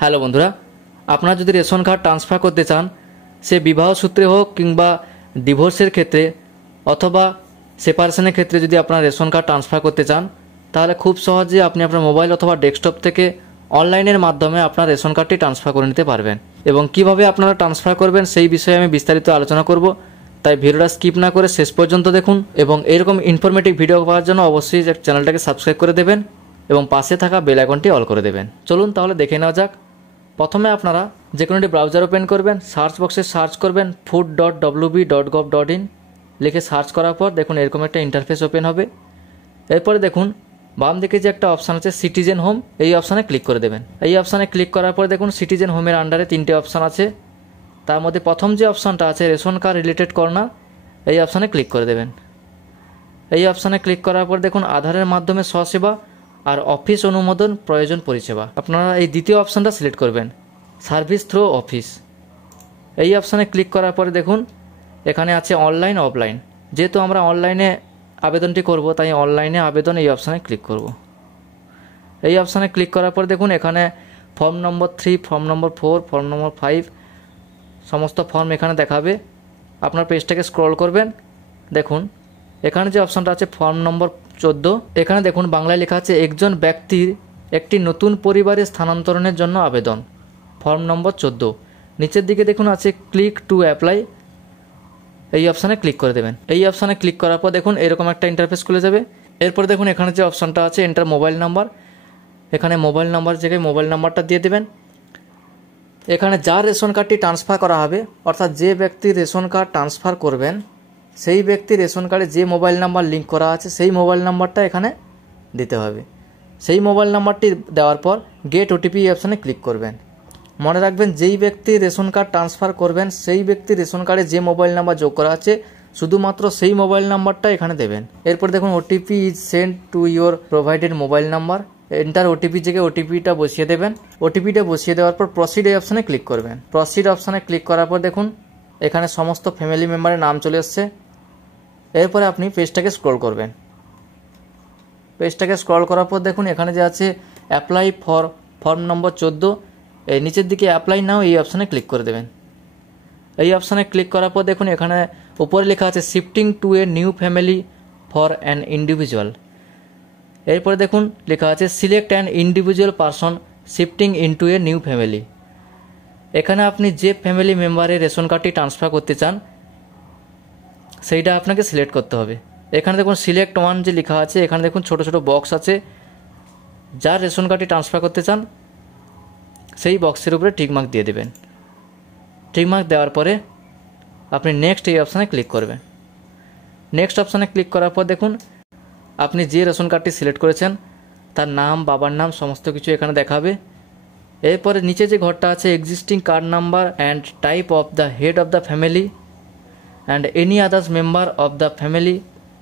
Hello বন্ধুরা, আপনারা যদি রেশন কার্ড ট্রান্সফার করতে চান, সে বিবাহ সূত্রে হোক কিংবা ডিভোর্সের ক্ষেত্রে অথবা সেপারেশনের ক্ষেত্রে যদি আপনারা রেশন কার্ড ট্রান্সফার করতে চান, তাহলে খুব সহজে আপনি আপনার মোবাইল অথবা ডেস্কটপ থেকে অনলাইনের মাধ্যমে আপনার রেশন কার্ডটি ট্রান্সফার করে নিতে পারবেন। এবং কিভাবে আপনারা ট্রান্সফার করবেন সেই বিষয়ে আমি বিস্তারিত আলোচনা করব, তাই ভিডিওটা স্কিপ না করে শেষ পর্যন্ত দেখুন। এবং এরকম ইনফরমেটিভ ভিডিও পাওয়ার জন্য অবশ্যই চ্যানেলটাকে সাবস্ক্রাইব করে দেবেন এবং পাশে থাকা বেল আইকনটি অল করে দেবেন। চলুন তাহলে দেখে নেওয়া যাক। প্রথমে আপনারা যে কোনো একটি ব্রাউজার ওপেন করবেন, সার্চ বক্সে সার্চ করবেন food.wb.gov.in লিখে সার্চ করার পর দেখুন এরকম একটা ইন্টারফেস ওপেন হবে। এরপরে দেখুন বাম দিকে যে একটা অপশান আছে সিটিজেন হোম, এই অপশানে ক্লিক করে দেবেন। এই অপশানে ক্লিক করার পর দেখুন সিটিজেন হোমের আন্ডারে তিনটে অপশান আছে। তার মধ্যে প্রথম যে অপশানটা আছে রেশন কার্ড রিলেটেড কর্নার, এই অপশানে ক্লিক করে দেবেন। এই অপশানে ক্লিক করার পর দেখুন আধারের মাধ্যমে স্বসেবা আর অফিস অনুমোদন প্রয়োজন পরিষেবা, আপনারা এই দ্বিতীয় অপশানটা সিলেক্ট করবেন, সার্ভিস থ্রু অফিস। এই অপশানে ক্লিক করার পরে দেখুন এখানে আছে অনলাইন অফলাইন। যেহেতু আমরা অনলাইনে আবেদনটি করব তাই অনলাইনে আবেদন এই অপশানে ক্লিক করব। এই অপশানে ক্লিক করার পর দেখুন এখানে ফর্ম নম্বর 3, ফর্ম নম্বর 4, ফর্ম নম্বর 5 সমস্ত ফর্ম এখানে দেখাবে। আপনার পেজটাকে স্ক্রল করবেন, দেখুন এখানে যে অপশানটা আছে ফর্ম নম্বর 14, এখানে দেখুন বাংলায় লেখা আছে একজন ব্যক্তির একটি নতুন পরিবারে স্থানান্তরণের জন্য আবেদন, ফর্ম নম্বর 14। নিচের দিকে দেখুন আছে ক্লিক টু অ্যাপ্লাই, এই অপশানে ক্লিক করে দেবেন। এই অপশানে ক্লিক করার পর দেখুন এরকম একটা ইন্টারফেস খুলে যাবে। এরপর দেখুন এখানে যে অপশানটা আছে এন্টার মোবাইল নাম্বার, এখানে মোবাইল নাম্বার জায়গায় মোবাইল নাম্বারটা দিয়ে দেবেন। এখানে যার রেশন কার্ডটি ট্রান্সফার করা হবে, অর্থাৎ যে ব্যক্তি রেশন কার্ড ট্রান্সফার করবেন সেই ব্যক্তি রেশন কার্ডে যে মোবাইল নাম্বার লিঙ্ক করা আছে সেই মোবাইল নাম্বারটা এখানে দিতে হবে। সেই মোবাইল নাম্বারটি দেওয়ার পর গেট ওটিপি অপশানে ক্লিক করবেন। মনে রাখবেন যেই ব্যক্তি রেশন কার্ড ট্রান্সফার করবেন সেই ব্যক্তি রেশন কার্ডে যে মোবাইল নাম্বার যোগ করা আছে শুধুমাত্র সেই মোবাইল নাম্বারটা এখানে দেবেন। এরপর দেখুন OTP is send to your provided mobile number, enter OTP জায়গায় ওটিপিটা বসিয়ে দেবেন। ওটিপিটা বসিয়ে দেওয়ার পর প্রসিড এই অপশানে ক্লিক করবেন। প্রসিড অপশানে ক্লিক করার পর দেখুন এখানে সমস্ত ফ্যামিলি মেম্বারের নাম চলে এসছে। এরপরে আপনি পেজটাকে স্ক্রল করবেন। পেজটাকে স্ক্রল করার পর দেখুন এখানে যে আছে অ্যাপ্লাই ফর ফর্ম নম্বর 14, এই নিচের দিকে অ্যাপ্লাই নাও এই অপশানে ক্লিক করে দেবেন। এই অপশানে ক্লিক করার পর দেখুন এখানে উপরে লেখা আছে shifting to a new family for an individual. এরপরে দেখুন লেখা আছে select an individual person shifting into a new family. এখানে আপনি যে ফ্যামিলি মেম্বারের রেশন কার্ডটি ট্রান্সফার করতে চান সেইটা আপনাকে সিলেক্ট করতে হবে। এখানে দেখুন সিলেক্ট ওয়ান যে লেখা আছে, এখানে দেখুন ছোট ছোট বক্স আছে। যার রেশন কার্ডটি ট্রান্সফার করতে চান সেই বক্সের উপরে টিকমার্ক দিয়ে দেবেন। টিকমার্ক দেওয়ার পরে আপনি নেক্সট এই অপশানে ক্লিক করবেন। নেক্সট অপশানে ক্লিক করার পর দেখুন আপনি যে রেশন কার্ডটি সিলেক্ট করেছেন তার নাম, বাবার নাম সমস্ত কিছু এখানে দেখাবে। এরপরে নিচে যে ঘরটা আছে existing card number and type of the head of the family and any others member of the family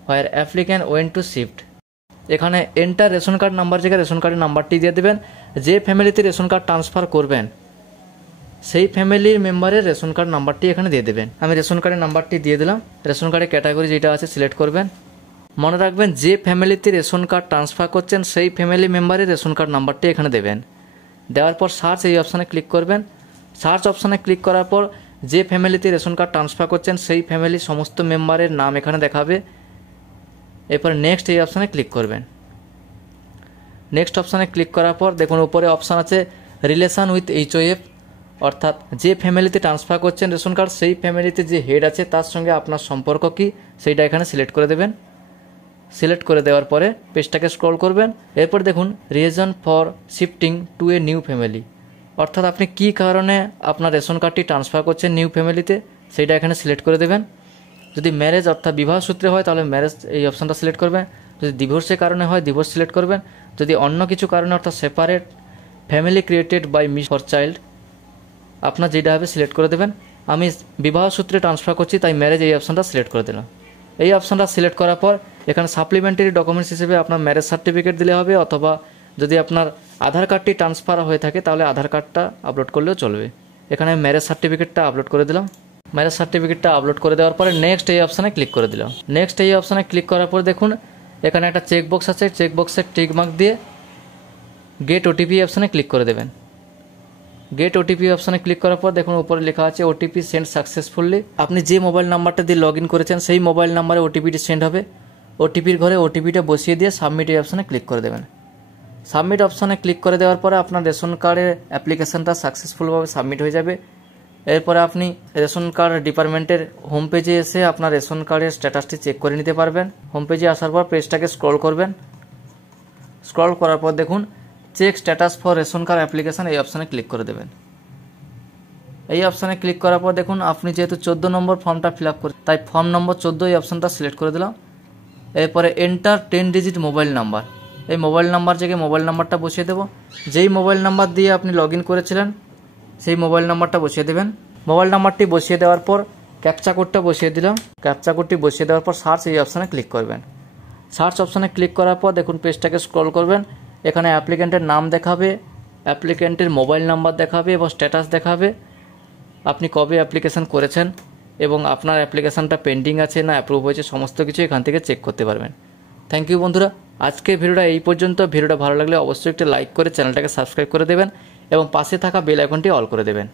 where applicant went to shift. এখানে এন্টার রেশন কার্ড নাম্বার জায়গায় রেশন কার্ডের নাম্বারটি দিয়ে দেবেন। যে ফ্যামিলিতে রেশন কার্ড ট্রান্সফার করবেন সেই ফ্যামিলির মেম্বারের রেশন কার্ড নাম্বারটি এখানে দিয়ে দেবেন। আমি রেশন কার্ডের নাম্বারটি দিয়ে দিলাম। রেশন কার্ডের ক্যাটাগরি যেটা আছে সিলেক্ট করবেন। মনে রাখবেন যে ফ্যামিলিতে রেশন কার্ড ট্রান্সফার করছেন সেই ফ্যামিলি মেম্বারের রেশন কার্ড নাম্বারটি এখানে দেবেন। দেওয়ার পর সার্চ এই অপশানে ক্লিক করবেন। সার্চ অপশানে ক্লিক করার পর যে ফ্যামিলিতে রেশন কার্ড ট্রান্সফার করছেন সেই ফ্যামিলির সমস্ত মেম্বারের নাম এখানে দেখাবে। এরপর নেক্সট এই অপশানে ক্লিক করবেন। নেক্সট অপশানে ক্লিক করার পর দেখুন উপরে অপশান আছে রিলেশন উইথ HOF, অর্থাৎ যে ফ্যামিলিতে ট্রান্সফার করছেন রেশন কার্ড সেই ফ্যামিলিতে যে হেড আছে তার সঙ্গে আপনার সম্পর্ক কী সেইটা এখানে সিলেক্ট করে দেবেন। সিলেক্ট করে দেওয়ার পরে পেজটাকে স্ক্রল করবেন। এরপর দেখুন reason for shifting to a new family, অর্থাৎ আপনি কী কারণে আপনার রেশন কার্ডটি ট্রান্সফার করছেন নিউ ফ্যামিলিতে সেইটা এখানে সিলেক্ট করে দেবেন। যদি ম্যারেজ অর্থাৎ বিবাহ সূত্রে হয় তাহলে ম্যারেজ এই অপশানটা সিলেক্ট করবেন। যদি ডিভোর্সের কারণে হয় ডিভোর্স সিলেক্ট করবেন। যদি অন্য কিছু কারণে অর্থাৎ separate family created by miss for child আপনার যেটা হবে সিলেক্ট করে দেবেন। আমি বিবাহ সূত্রে ট্রান্সফার করছি তাই ম্যারেজ এই অপশানটা সিলেক্ট করে দিলাম। এই অপশানটা সিলেক্ট করার পর এখানে সাপ্লিমেন্টারি ডকুমেন্টস হিসেবে আপনার ম্যারেজ সার্টিফিকেট দিলে হবে, অথবা যদি আপনার আধার কার্ডটি ট্রান্সফার হয়ে থাকে তাহলে আধার কার্ডটা আপলোড করলেও চলবে। এখানে ম্যারেজ সার্টিফিকেটটা আপলোড করে দিলাম। ম্যারেজ সার্টিফিকেটটা আপলোড করে দেওয়ার পরে নেক্সট এই অপশানে ক্লিক করে দিলাম। নেক্সট এই অপশানে ক্লিক করার পর দেখুন এখানে একটা চেকবক্স আছে, চেকবক্সের টিকমার্ক দিয়ে গেট ওটিপি অপশানে ক্লিক করে দেবেন। গেট ওটিপি অপশানে ক্লিক করার পর দেখুন উপরে লেখা আছে ওটিপি সেন্ড সাকসেসফুলি। আপনি যে মোবাইল নাম্বারটা দিয়ে লগ ইন করেছেন সেই মোবাইল নাম্বারে ওটিপিটি সেন্ড হবে। ওটিপির ঘরে ওটিপিটা বসিয়ে দিয়ে সাবমিট এই অপশানে ক্লিক করে দেবেন। সাবমিট অপশানে ক্লিক করে দেওয়ার পরে আপনার রেশন কার্ডের অ্যাপ্লিকেশানটা সাকসেসফুলভাবে সাবমিট হয়ে যাবে। এরপরে আপনি রেশন কার্ড ডিপার্টমেন্টের হোম পেজে এসে আপনার রেশন কার্ডের স্ট্যাটাসটি চেক করে নিতে পারবেন। হোম পেজে আসার পর পেজটাকে স্ক্রল করবেন। স্ক্রল করার পর দেখুন check status for ration card application এই অপশানে ক্লিক করে দেবেন। এই অপশানে ক্লিক করার পর দেখুন আপনি যেহেতু 14 নম্বর ফর্মটা ফিল আপ করে তাই ফর্ম নম্বর 14 এই অপশানটা সিলেক্ট করে দিলাম। এরপরে এন্টার 10 ডিজিট মোবাইল নাম্বার, এই মোবাইল নাম্বার জায়গায় মোবাইল নাম্বারটা বসিয়ে দেবো। যেই মোবাইল নাম্বার দিয়ে আপনি লগ ইন করেছিলেন সেই মোবাইল নাম্বারটা বসিয়ে দেবেন। মোবাইল নাম্বারটি বসিয়ে দেওয়ার পর ক্যাপচা কোডটা বসিয়ে দিলাম। ক্যাপচা কোডটি বসিয়ে দেওয়ার পর সার্চ এই অপশানে ক্লিক করবেন। সার্চ অপশানে ক্লিক করার পর দেখুন পেজটাকে স্ক্রল করবেন। এখানে অ্যাপ্লিক্যান্টের নাম দেখাবে, অ্যাপ্লিক্যান্টের মোবাইল নাম্বার দেখাবে এবং স্ট্যাটাস দেখাবে আপনি কবে অ্যাপ্লিকেশান করেছেন এবং আপনার অ্যাপ্লিকেশানটা পেন্ডিং আছে না অ্যাপ্রুভ হয়েছে সমস্ত কিছু এখান থেকে চেক করতে পারবেন। থ্যাংক ইউ বন্ধুরা, আজকের ভিডিওটা এই পর্যন্ত। ভিডিওটা ভালো লাগলে অবশ্যই একটি লাইক করে চ্যানেলটাকে সাবস্ক্রাইব করে দেবেন এবং পাশে থাকা বেল আইকনটি অল করে দেবেন।